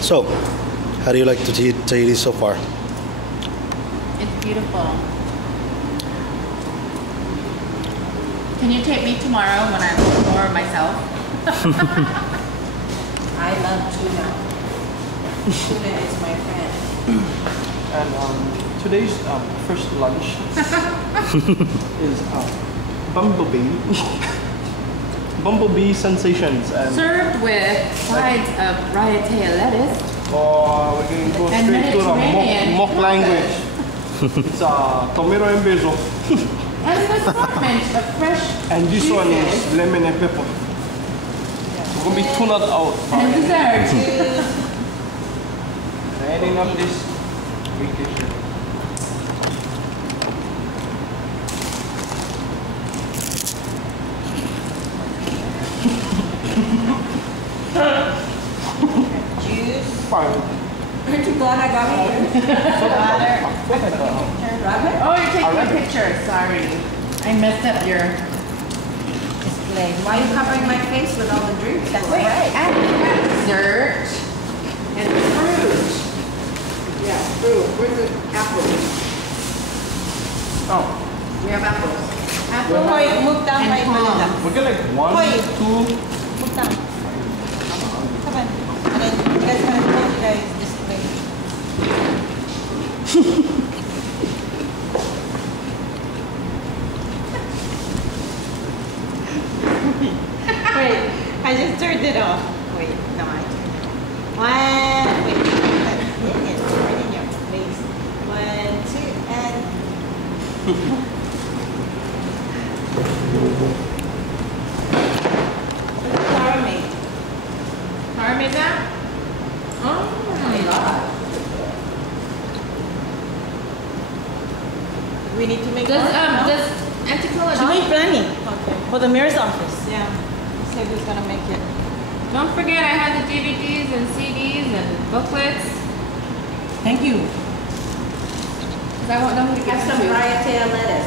So, how do you like the tahiti so far? It's beautiful. Can you take me tomorrow when I'm more myself? I love tuna. Tuna is my friend. And today's first lunch is bumblebee sensations, and Served with sides of Raiatea lettuce. we're going to go And straight to the Mediterranean mock language. It's tomato and basil, And an assortment of fresh and this one is juices. lemon and pepper. We're gonna be tuned out. And dessert. Ending up this vacation. Juice. Fine. Aren't you glad I got here? Rabbit? Oh, you're taking a picture. Sorry. I messed up your Display. Why are you covering my face with all the drinks? That's Wait, right. and we got dessert and fruit. Yeah, fruit. Where's the apples? Oh, We have apples. Apple Hoy, move down and my Belinda. palm. we're gonna like 1, Wait. 2. Move down. Come on. And then you guys want to hold you guys display. Wait, I just turned it off. Wait, no, I turned it off. One, wait, right in your face. 1, 2, and... Clara made. Parmesan? Oh. We need to make Does more? No? does Anticola She made plenty. Okay. For the mayor's office. Yeah. Say who's gonna make it. Don't forget I have the DVDs and CDs and booklets. Thank you. Because I won't know who to give Have them some to. Raiatea lettuce.